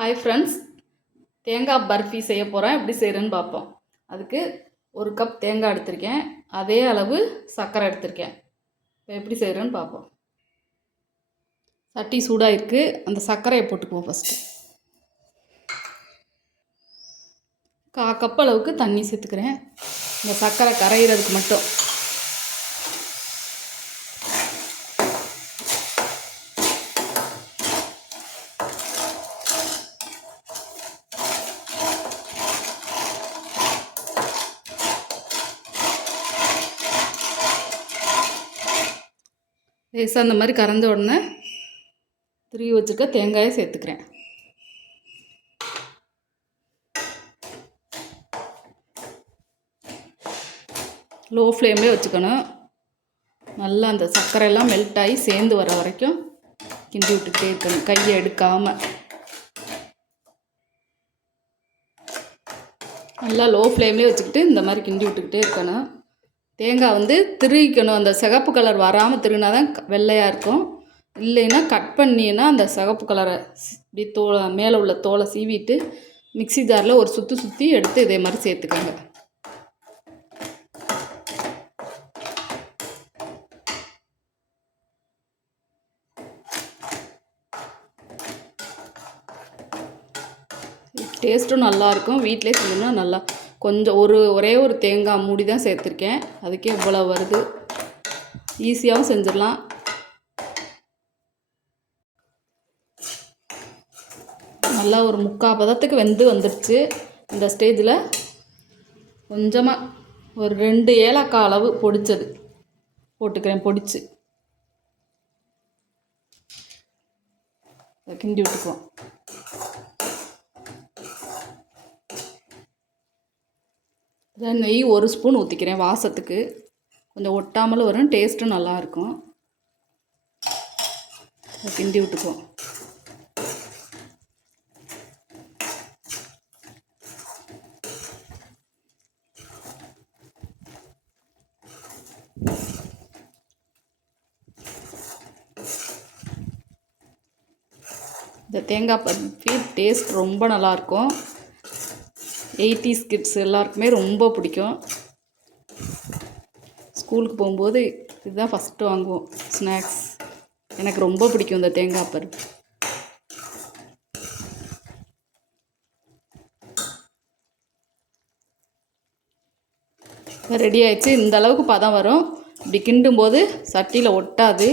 Hi friends தேங்காய் பர்ஃபி செய்ய போகிறேன் எப்படி செய்கிறேன்னு பார்ப்போம். அதுக்கு ஒரு கப் தேங்காய் எடுத்திருக்கேன். அதே அளவு சர்க்கரை எடுத்திருக்கேன். இப்போ எப்படி செய்கிறேன்னு பார்ப்போம். சட்டி சூடாக இருக்குது அந்த சர்க்கரையை போட்டுக்குவோம் ஃபஸ்ட்டு கா கப் அளவுக்கு தண்ணி சேர்த்துக்கிறேன். இந்த சர்க்கரை கரையிறதுக்கு மட்டும். லேசாக அந்த மாதிரி கரைஞ்ச உடனே திருவி வச்சுருக்க தேங்காயை சேர்த்துக்கிறேன். லோ ஃப்ளேம்லேயே வச்சுக்கணும். நல்லா அந்த சர்க்கரையெல்லாம் மெல்ட் ஆகி சேர்ந்து வர வரைக்கும் கிண்டி விட்டுக்கிட்டே இருக்கணும். கையை எடுக்காமல் நல்லா லோ ஃப்ளேம்லேயே வச்சுக்கிட்டு இந்த மாதிரி கிண்டி விட்டுக்கிட்டே இருக்கணும். தேங்காய் வந்து திருவிக்கணும் அந்த சிகப்பு கலர் வராமல் திருவினா தான் வெள்ளையாக இருக்கும். இல்லைன்னா கட் பண்ணினா அந்த சிகப்பு கலரை இப்படி தோலை மேலே உள்ள தோலை சீவிட்டு மிக்ஸி ஜாரில் ஒரு சுற்றி சுற்றி எடுத்து இதே மாதிரி சேர்த்துக்கோங்க. டேஸ்ட்டும் நல்லாயிருக்கும் வீட்டிலே செஞ்சோம்னா நல்லா கொஞ்சம் ஒரு ஒரே ஒரு தேங்காய் மூடி தான் சேர்த்துருக்கேன். அதுக்கே இவ்வளோ வருது. ஈஸியாகவும் செஞ்சிடலாம். நல்லா ஒரு முக்கால் பதத்துக்கு வெந்து வந்துடுச்சு. இந்த ஸ்டேஜில் கொஞ்சமாக ஒரு ரெண்டு ஏலக்காய் அளவு பொடிச்சது. போட்டுக்கிறேன் பொடிச்சு. அதை கிண்டி விட்டுக்குவோம். நெய் ஒரு ஸ்பூன் ஊற்றிக்கிறேன் வாசத்துக்கு. கொஞ்சம் ஒட்டாமல் வரும் டேஸ்ட்டும் நல்லாயிருக்கும். கிண்டி விட்டுக்குவோம் இந்த தேங்காய் பற்றி டேஸ்ட் ரொம்ப நல்லாயிருக்கும். எயிட்டிஸ் கிட்ஸ் எல்லாருக்குமே ரொம்ப பிடிக்கும். ஸ்கூலுக்கு போகும்போது இதுதான் ஃபஸ்ட்டு வாங்குவோம் ஸ்நாக்ஸ் எனக்கு ரொம்ப பிடிக்கும் இந்த தேங்காய் பருப்பு. ரெடி ஆயிடுச்சு. இந்த அளவுக்கு பதம் வரும். இப்படி கிண்டும் போது சட்டியில் ஒட்டாது.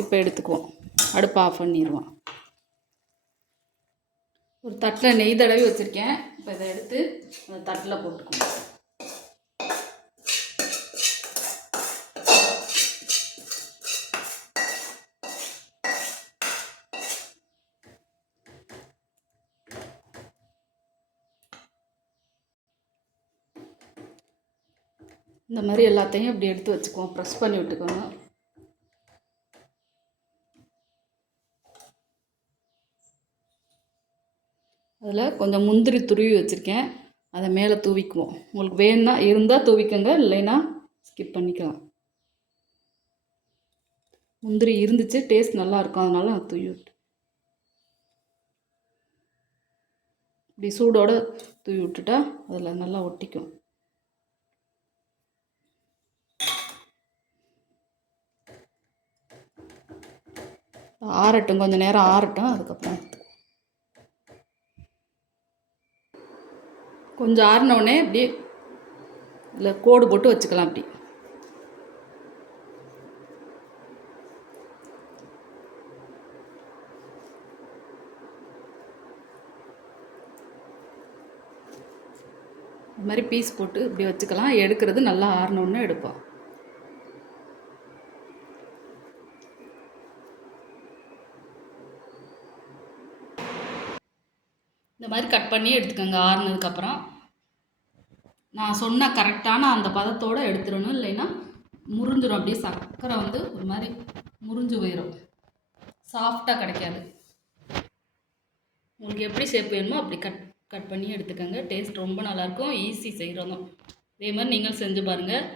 இப்போ எடுத்துக்குவோம். அடுப்பு ஆஃப் பண்ணிடுவோம். ஒரு தட்டில் நெய் தடவி வச்சுருக்கேன். இப்போ இதை எடுத்து அந்த தட்டில் போட்டுக்குவோம் இந்த மாதிரி எல்லாத்தையும் இப்படி எடுத்து வச்சுக்குவோம். ப்ரெஸ் பண்ணி விட்டுக்கோங்க. அதில் கொஞ்சம் முந்திரி துருவி வச்சுருக்கேன். அதை மேலே தூவிக்குவோம். உங்களுக்கு வேணும்னா இருந்தால் தூவிக்கோங்க இல்லைன்னா ஸ்கிப் பண்ணிக்கலாம். முந்திரி இருந்துச்சு டேஸ்ட் நல்லாயிருக்கும் அதனால நான் தூவி விட்டு இப்படி சூடோடு தூவி விட்டுட்டா அதில் நல்லா ஒட்டிக்கும். ஆறட்டும் கொஞ்சம் நேரம் ஆறட்டும் அதுக்கப்புறம் கொஞ்சம் ஆறினவுடனே அப்படியே இல்லை கோடு போட்டு வச்சுக்கலாம் அப்படி. இது மாதிரி பீஸ் போட்டு இப்படி வச்சுக்கலாம். எடுக்கிறது நல்லா ஆறினோடனே எடுப்போம். இந்த மாதிரி கட் பண்ணி எடுத்துக்கோங்க. ஆறுனதுக்கப்புறம் நான் சொன்ன கரெக்டான அந்த பதத்தோடு எடுத்துடணும் இல்லைன்னா முறிஞ்சிடும் அப்படியே சர்க்கரை வந்து ஒரு மாதிரி முறிஞ்சு போயிடும் சாஃப்டாக கிடைக்காது. உங்களுக்கு எப்படி ஷேப் வேணுமோ அப்படி கட் கட் பண்ணி எடுத்துக்கோங்க. டேஸ்ட் ரொம்ப நல்லாயிருக்கும். ஈஸி செய்கிறதும் இதே மாதிரி நீங்கள் செஞ்சு பாருங்கள்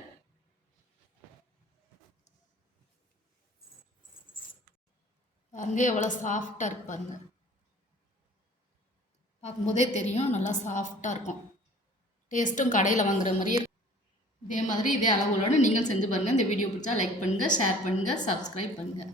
பாருங்க எவ்வளோ சாஃப்டாக இருக்கு பாருங்க. பார்க்கும்போதே தெரியும் நல்லா சாஃப்டாக இருக்கும். டேஸ்ட்டும் கடையில் வாங்குற மாதிரியே இதே மாதிரி இதே அளவுகளோடு நீங்கள் செஞ்சு பாருங்கள் இந்த வீடியோ பிடிச்சா லைக் பண்ணுங்கள் ஷேர் பண்ணுங்கள் சப்ஸ்கிரைப் பண்ணுங்கள்